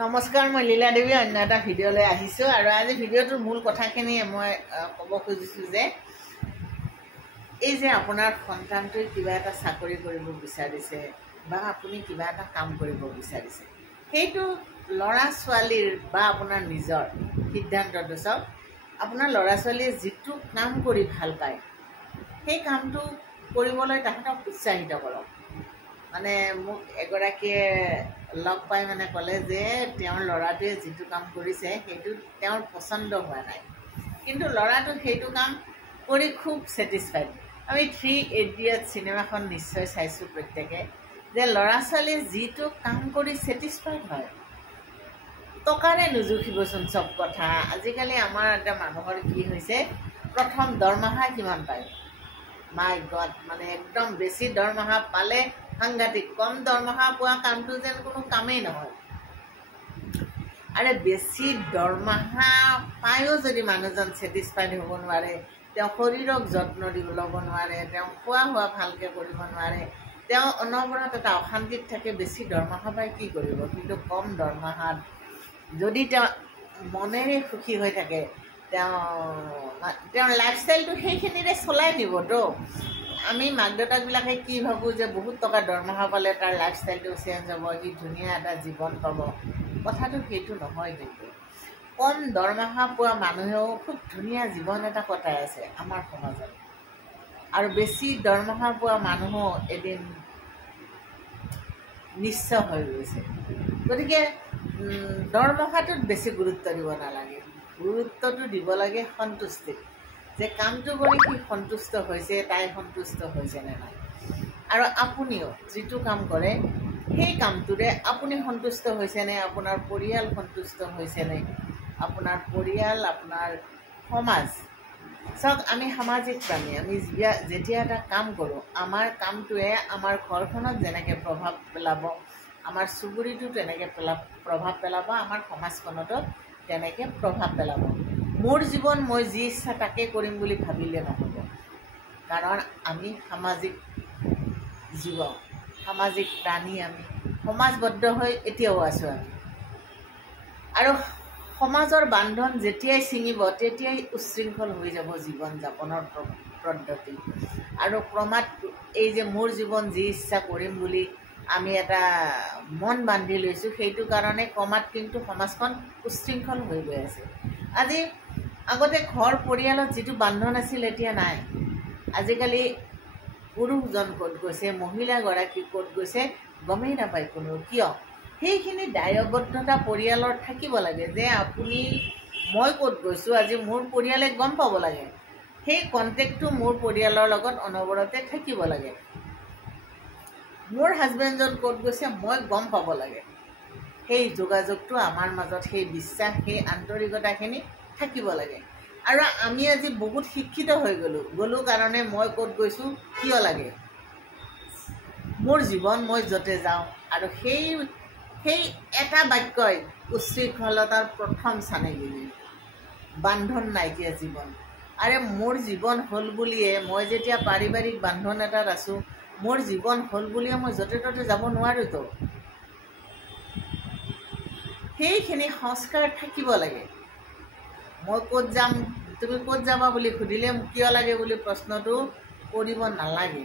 নমস্কাৰ, মই লীলা দেৱী অন্য এটা ভিডিঅ'লৈ আহিছোঁ আৰু আজি ভিডিঅ'টোৰ মূল কথাখিনি মই ক'ব খুজিছোঁ যে এই যে আপোনাৰ সন্তানটোৱে কিবা এটা চাকৰি কৰিব বিচাৰিছে বা আপুনি কিবা এটা কাম কৰিব বিচাৰিছে, সেইটো ল'ৰা ছোৱালীৰ বা আপোনাৰ নিজৰ সিদ্ধান্তটো চাওক। আপোনাৰ ল'ৰা ছোৱালীয়ে যিটো কাম কৰি ভাল পায় সেই কামটো কৰিবলৈ তাহাঁতক উৎসাহিত কৰক। মানে মোক এগৰাকীয়ে লগ পাই ক'লে যে তেওঁৰ ল'ৰাটোৱে যিটো কাম কৰিছে সেইটো তেওঁৰ পচন্দ হোৱা নাই, কিন্তু ল'ৰাটো সেইটো কাম কৰি খুব ছেটিছফাইড। আমি 3 Idiots চিনেমাখন নিশ্চয় চাইছোঁ প্ৰত্যেকে, যে ল'ৰা ছোৱালীয়ে যিটো কাম কৰি ছেটিছফাইড হয়, টকাৰে নুজুখিবচোন চব কথা। আজিকালি আমাৰ এটা মানুহৰ কি হৈছে, প্ৰথম দৰমহা কিমান পায়, মাই গড, একদম বেছি দৰমহা পালে সাংঘাতিক, কম দৰমহা পোৱা কামটো যেন কোনো কামেই নহয়। আৰু বেছি দৰমহা পায়ো যদি মানুহজন ছেটিছফাইড হ'ব নোৱাৰে, তেওঁ শৰীৰক যত্ন ল'ব নোৱাৰে, তেওঁ খোৱা শোৱা ভালকৈ কৰিব নোৱাৰে, তেওঁ অনবৰত এটা অশান্তিত থাকে। বেছি দৰমহা পাই কি কৰিব, কিন্তু কম দৰমহাত যদি তেওঁ মনেৰে সুখী হৈ থাকে, তেওঁৰ লাইফষ্টাইলটো সেইখিনিৰে চলাই নিবতো। আমি মাক দেউতাকবিলাকে কি ভাবোঁ যে বহুত টকা দৰমহা পালে তাৰ লাইফষ্টাইলটো চেঞ্জ হ'ব, সি ধুনীয়া এটা জীৱন পাব। কথাটো সেইটো নহয়। কিন্তু কম দৰমহা পোৱা মানুহেও খুব ধুনীয়া জীৱন এটা কটাই আছে আমাৰ সমাজত, আৰু বেছি দৰমহা পোৱা মানুহো এদিন নিঃস্ব হৈ গৈছে। গতিকে দৰমহাটোত বেছি গুৰুত্ব দিব নালাগে, গুৰুত্বটো দিব লাগে সন্তুষ্টিত, যে কামটো কৰি সি সন্তুষ্ট হৈছে, তাই সন্তুষ্ট হৈছে নে নাই। আৰু আপুনিও যিটো কাম কৰে সেই কামটোৰে আপুনি সন্তুষ্ট হৈছেনে, আপোনাৰ পৰিয়াল সন্তুষ্ট হৈছেনে, আপোনাৰ পৰিয়াল, আপোনাৰ সমাজ। চাওক, আমি সামাজিক প্ৰাণী। আমি যেতিয়া এটা কাম কৰোঁ, আমাৰ কামটোৱে আমাৰ ঘৰখনত যেনেকৈ প্ৰভাৱ পেলাব, আমাৰ চুবুৰীটো তেনেকৈ প্ৰভাৱ পেলাব, আমাৰ সমাজখনতো তেনেকৈ প্ৰভাৱ পেলাব। মোৰ জীৱন মই যি ইচ্ছা তাকে কৰিম বুলি ভাবিলে নহ'ব, কাৰণ আমি সামাজিক জীৱ, সামাজিক প্ৰাণী। আমি সমাজবদ্ধ হৈ এতিয়াও আছোঁ আমি, আৰু সমাজৰ বান্ধন যেতিয়াই ছিঙিব তেতিয়াই উচ্ছৃংখল হৈ যাব জীৱন যাপনৰ পদ্ধতি। আৰু ক্ৰমাৎ এই যে মোৰ জীৱন যি ইচ্ছা কৰিম বুলি আমি এটা মন বান্ধি লৈছোঁ, সেইটো কাৰণে ক্ৰমাৎ কিন্তু সমাজখন উচ্ছৃংখল হৈ গৈ আছে। আজি আগতে ঘৰ পৰিয়ালত যিটো বান্ধন আছিল এতিয়া নাই। আজিকালি পুৰুষজন ক'ত গৈছে, মহিলাগৰাকী ক'ত গৈছে গমেই নাপায় কোনো। কিয়? সেইখিনি দায়বদ্ধতা পৰিয়ালৰ থাকিব লাগে, যে মই ক'ত গৈছোঁ আজি মোৰ পৰিয়ালে গম পাব লাগে। সেই কণ্টেক্টটো মোৰ পৰিয়ালৰ লগত অনবৰতে থাকিব লাগে। মোৰ হাজবেণ্ডজন ক'ত গৈছে মই গম পাব লাগে। সেই যোগাযোগটো আমাৰ মাজত, সেই বিশ্বাস, সেই আন্তৰিকতাখিনি থাকিব লাগে। আৰু আমি আজি বহুত শিক্ষিত হৈ গ'লোঁ কাৰণে মই ক'ত গৈছোঁ কিয় লাগে, মোৰ জীৱন মই য'তে যাওঁ। আৰু সেই এটা বাক্যই উচ্ছৃংখলতাৰ প্ৰথম চানেগিৰি, বান্ধন নাইকিয়া জীৱন। আৰে মোৰ জীৱন হ'ল বুলিয়ে, মই যেতিয়া পাৰিবাৰিক বান্ধন এটাত আছোঁ, মোৰ জীৱন হ'ল বুলিয়ে মই য'তে ত'তে যাব নোৱাৰোঁতো। সেইখিনি সংস্কাৰ থাকিব লাগে। মই ক'ত যাম, তুমি ক'ত যাবা বুলি সুধিলে কিয় লাগে বুলি প্ৰশ্নটো কৰিব নালাগে।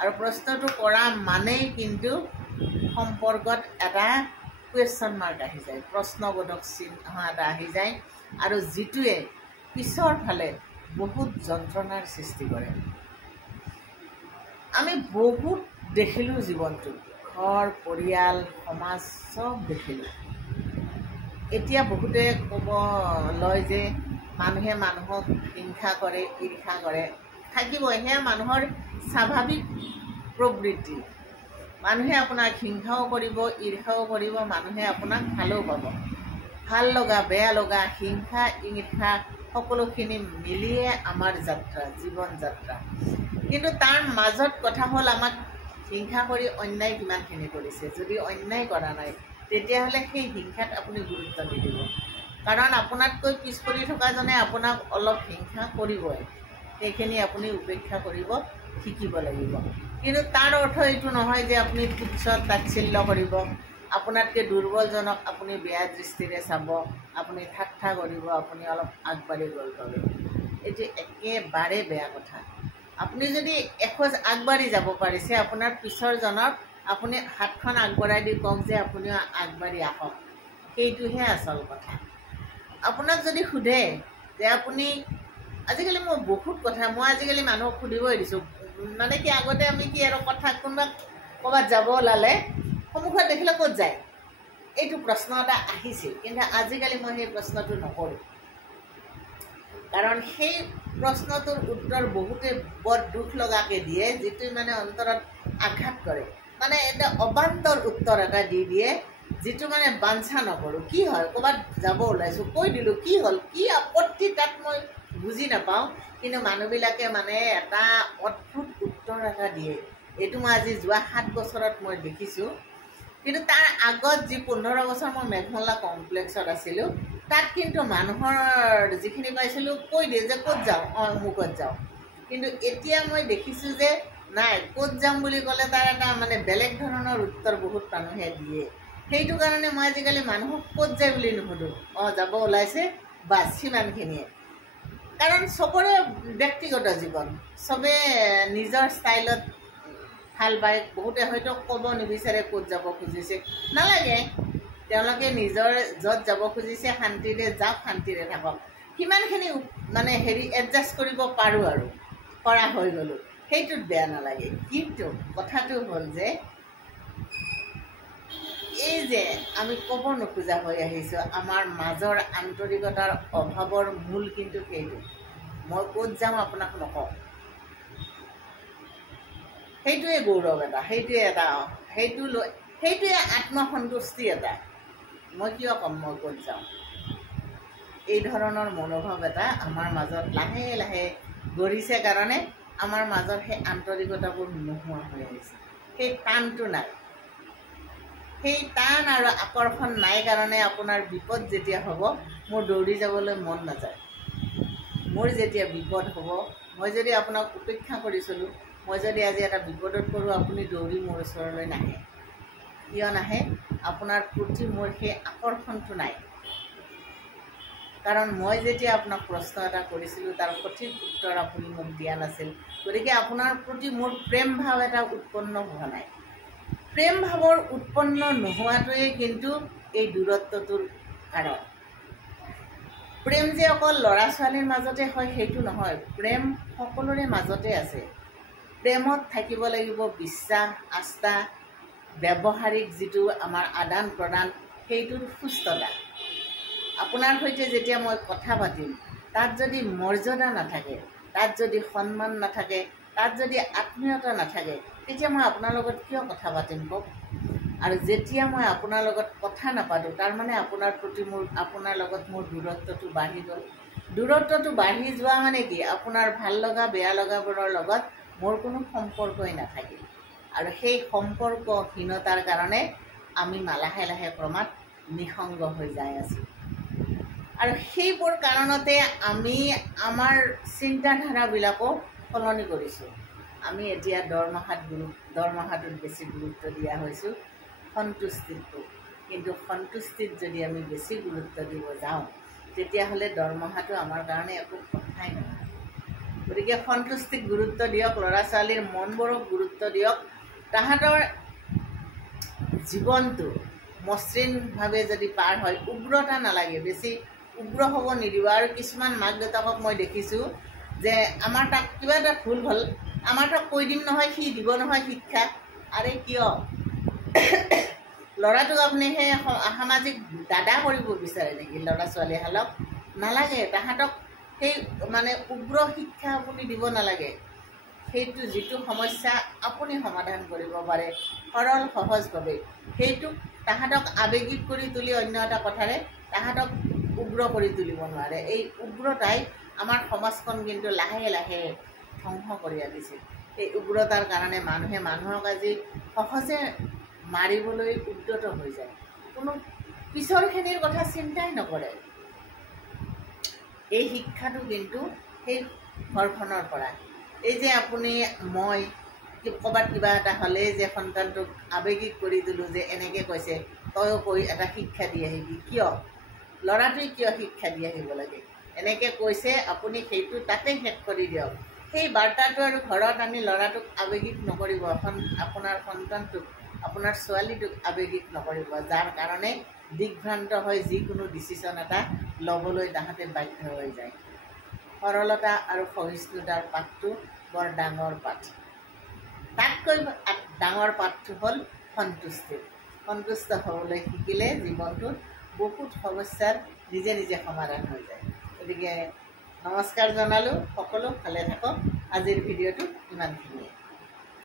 আৰু প্ৰশ্নটো কৰা মানেই কিন্তু সম্পৰ্কত এটা কুৱেশ্যন মাৰ্ক আহি যায়, প্ৰশ্নবোধক চিহ্ন এটা আহি যায়, আৰু যিটোৱে পিছৰ ফালে বহুত যন্ত্ৰণাৰ সৃষ্টি কৰে। আমি বহুত দেখিলোঁ জীৱনটোত, ঘৰ, পৰিয়াল, সমাজ চব দেখিলোঁ। এতিয়া বহুতে ক'ব লয় যে মানুহে মানুহক হিংসা কৰে, ঈৰ্ষা কৰে, থাকিবই, সেয়া মানুহৰ স্বাভাৱিক প্ৰবৃত্তি। মানুহে আপোনাক হিংসাও কৰিব, ঈৰ্ষাও কৰিব, মানুহে আপোনাক ভালো পাব। ভাল লগা, বেয়া লগা, হিংসা, ঈৰ্ষা সকলোখিনি মিলিয়ে আমাৰ যাত্ৰা, জীৱন যাত্ৰা। কিন্তু তাৰ মাজত কথা হ'ল, আমাক হিংসা কৰি অন্যায় কিমানখিনি কৰিছে। যদি অন্যায় কৰা নাই তেতিয়াহ'লে সেই হিংসাত আপুনি গুৰুত্ব নিদিব, কাৰণ আপোনাতকৈ পিছ পৰি থকাজনে আপোনাক অলপ হিংসা কৰিবই। সেইখিনি আপুনি উপেক্ষা কৰিব শিকিব লাগিব। কিন্তু তাৰ অৰ্থ এইটো নহয় যে আপুনি তুচ্ছ তাচ্ছিল্য কৰিব, আপোনাতকৈ দুৰ্বলজনক আপুনি বেয়া দৃষ্টিৰে চাব, আপুনি ঠাট্টা কৰিব, আপুনি অলপ আগবাঢ়ি গ'ল তলে। এইটো একেবাৰে বেয়া কথা। আপুনি যদি এখোজ আগবাঢ়ি যাব পাৰিছে, আপোনাৰ পিছৰজনক আপুনি হাতখন আগবঢ়াই দি কওক যে আপুনিও আগবাঢ়ি আহক, সেইটোহে আচল কথা। আপোনাক যদি সোধে যে আপুনি, আজিকালি মই বহুত কথা, মই আজিকালি মানুহক সুধিবই দিছোঁ, মানে কি আগতে আমি কি আৰু কথা কোনোবা ক'ৰবাত যাব ওলালে সন্মুখত দেখিলে ক'ত যায়, এইটো প্ৰশ্ন এটা আহিছিল। কিন্তু আজিকালি মই সেই প্ৰশ্নটো নকৰোঁ, কাৰণ সেই প্ৰশ্নটোৰ উত্তৰ বহুতে বৰ দুখ লগাকৈ দিয়ে, যিটো মানে অন্তৰত আঘাত কৰে, মানে এটা অবান্তৰ উত্তৰ এটা দি দিয়ে, যিটো মানে বাঞ্ছা নকৰোঁ। কি হয়, ক'ৰবাত যাব ওলাইছোঁ, কৈ দিলোঁ, কি হ'ল, কি আপত্তি তাত মই বুজি নাপাওঁ, কিন্তু মানুহবিলাকে মানে এটা অদ্ভুত উত্তৰ এটা দিয়ে। এইটো মই আজি যোৱা 7 বছৰত মই দেখিছোঁ। কিন্তু তাৰ আগত যি 15 বছৰ মই মেঘমলা কমপ্লেক্সত আছিলোঁ, তাত কিন্তু মানুহৰ যিখিনি পাইছিলোঁ কৈ দিয়ে যে ক'ত যাওঁ, অমুকত যাওঁ। কিন্তু এতিয়া মই দেখিছোঁ যে নাই, ক'ত যাম বুলি ক'লে তাৰ এটা মানে বেলেগ ধৰণৰ উত্তৰ বহুত মানুহে দিয়ে। সেইটো কাৰণে মই আজিকালি মানুহক ক'ত যায় বুলি নুসুধোঁ, যাব ওলাইছে, বাছ সিমানখিনিয়ে। কাৰণ চবৰে ব্যক্তিগত জীৱন, চবে নিজৰ ষ্টাইলত ভাল পায়। বহুতে হয়তো ক'ব নিবিচাৰে ক'ত যাব খুজিছে, নালাগে, তেওঁলোকে নিজৰ য'ত যাব খুজিছে শান্তিৰে যাওক, শান্তিৰে থাকক, সিমানখিনি মানে এডজাষ্ট কৰিব পাৰোঁ আৰু কৰা হৈ গ'লোঁ, সেইটোত বেয়া নালাগে। কিন্তু কথাটো হ'ল যে এই যে আমি ক'ব নোখোজা হৈ আহিছোঁ, আমাৰ মাজৰ আন্তৰিকতাৰ অভাৱৰ মূল কিন্তু সেইটো। মই ক'ত যাম আপোনাক নকওঁ, সেইটোৱে গৌৰৱ এটা, সেইটোৱে আত্মসন্তুষ্টি এটা। মই কিয় ক'ম মই ক'ত যাওঁ, এই ধৰণৰ মনোভাৱ এটা আমাৰ মাজত লাহে লাহে গঢ়িছে কাৰণে আমাৰ মাজত সেই আন্তৰিকতাবোৰ নোহোৱা হৈ আহিছে। সেই টানটো নাই, সেই টান আৰু আকৰ্ষণ নাই কাৰণে আপোনাৰ বিপদ যেতিয়া হ'ব মোৰ দৌৰি যাবলৈ মন নাযায়। মোৰ যেতিয়া বিপদ হ'ব, মই যদি আপোনাক উপেক্ষা কৰি চলোঁ, মই যদি আজি এটা বিপদত পৰোঁ, আপুনি দৌৰি মোৰ ওচৰলৈ নাহে। কিয় নাহে? আপোনাৰ প্ৰতি মোৰ সেই আকৰ্ষণটো নাই। কাৰণ মই যেতিয়া আপোনাক প্ৰশ্ন এটা কৰিছিলোঁ তাৰ সঠিক উত্তৰ আপুনি মোক দিয়া নাছিল, গতিকে আপোনাৰ প্ৰতি মোৰ প্ৰেম ভাৱ এটা উৎপন্ন হোৱা নাই। প্ৰেম ভাৱৰ উৎপন্ন নোহোৱাটোৱে কিন্তু এই দূৰত্বটোৰ কাৰণ। প্ৰেম যে অকল ল'ৰা ছোৱালীৰ মাজতে হয় সেইটো নহয়, প্ৰেম সকলোৰে মাজতে আছে। প্ৰেমত থাকিব লাগিব বিশ্বাস, আস্থা, ব্যৱহাৰিক যিটো আমাৰ আদান প্ৰদান, সেইটোৰ সুস্থতা। আপোনাৰ সৈতে যেতিয়া মই কথা পাতিম, তাত যদি মৰ্যাদা নাথাকে, তাত যদি সন্মান নাথাকে, তাত যদি আত্মীয়তা নাথাকে, তেতিয়া মই আপোনাৰ লগত কিয় কথা পাতিম কওক? আৰু যেতিয়া মই আপোনাৰ লগত কথা নাপাতোঁ, তাৰমানে আপোনাৰ লগত মোৰ দূৰত্বটো বাঢ়ি গ'ল। দূৰত্বটো বাঢ়ি যোৱা মানে কি, আপোনাৰ ভাল লগা বেয়া লগাবোৰৰ লগত মোৰ কোনো সম্পৰ্কই নাথাকিল। আৰু সেই সম্পৰ্কহীনতাৰ কাৰণে আমি লাহে লাহে ক্ৰমাৎ নিঃসংগ হৈ যাই আছোঁ। আৰু সেইবোৰ কাৰণতে আমি আমাৰ চিন্তাধাৰাবিলাকো সলনি কৰিছোঁ। আমি এতিয়া দৰমহাটোত বেছি গুৰুত্ব দিয়া হৈছোঁ, সন্তুষ্টিটো। কিন্তু সন্তুষ্টিত যদি আমি বেছি গুৰুত্ব দিব যাওঁ, তেতিয়াহ'লে দৰমহাটো আমাৰ কাৰণে একো কথাই নহয়। গতিকে সন্তুষ্টিক গুৰুত্ব দিয়ক, ল'ৰা ছোৱালীৰ মনবোৰক গুৰুত্ব দিয়ক, তাহাঁতৰ জীৱনটো মসৃণভাৱে যদি পাৰ হয়, উগ্ৰতা নালাগে, বেছি উগ্ৰ হ'ব নিদিব। আৰু কিছুমান মাক দেউতাকক মই দেখিছোঁ যে আমাৰ তাত কিবা এটা ভুল হ'ল, আমাৰ তাক কৈ দিম নহয়, সি দিব নহয় শিক্ষা। আৰে কিয়? ল'ৰাটোক আপুনি সেই সামাজিক দাদা কৰিব বিচাৰে নেকি ল'ৰা ছোৱালীহালক? নালাগে, তাহাঁতক সেই মানে উগ্ৰ শিক্ষা আপুনি দিব নালাগে। সেইটো যিটো সমস্যা আপুনি সমাধান কৰিব পাৰে সৰল সহজভাৱে, সেইটোক তাহাঁতক আৱেগিক কৰি তুলি অন্য এটা কথাৰে তাহাঁতক উগ্ৰ কৰি তুলিব নোৱাৰে। এই উগ্ৰতাই আমাৰ সমাজখন কিন্তু লাহে লাহে ধ্বংস কৰি আনিছে। এই উগ্ৰতাৰ কাৰণে মানুহে মানুহক আজি সহজে মাৰিবলৈ উদ্যত হৈ যায়, কোনো পিছৰখিনিৰ কথা চিন্তাই নকৰে। এই শিক্ষাটো কিন্তু সেই ঘৰখনৰ পৰা। এই যে মই ক'ৰবাত কিবা এটা হ'লেই যে সন্তানটোক আৱেগিক কৰি তোলোঁ যে এনেকৈ কৈছে, তয়ো কৈ এটা শিক্ষা দি আহিবি কিয় ল'ৰাটোৱে কিয় শিক্ষা দি আহিব লাগে এনেকৈ কৈছে আপুনি সেইটো তাতে শেষ কৰি দিয়ক সেই বাৰ্তাটো আৰু ঘৰত আনি ল'ৰাটোক আৱেগিক নকৰিব আপোনাৰ সন্তানটোক আপোনাৰ ছোৱালীটোক আৱেগিক নকৰিব যাৰ কাৰণে দিগ্ভ্ৰান্ত হৈ যিকোনো ডিচিশ্যন এটা ল'বলৈ তাহাঁতে বাধ্য হৈ যায় সৰলতা আৰু সহিষ্ণুতাৰ পাঠটো বৰ ডাঙৰ পাঠ তাতকৈ ডাঙৰ পাঠটো হ'ল সন্তুষ্ট হ'বলৈ শিকিলে জীৱনটোত বহুত সমস্যাৰ নিজে নিজে সমাধান হৈ যায় গতিকে নমস্কাৰ জনালোঁ সকলো ভালে থাকক আজিৰ ভিডিঅ'টো ইমানখিনিয়ে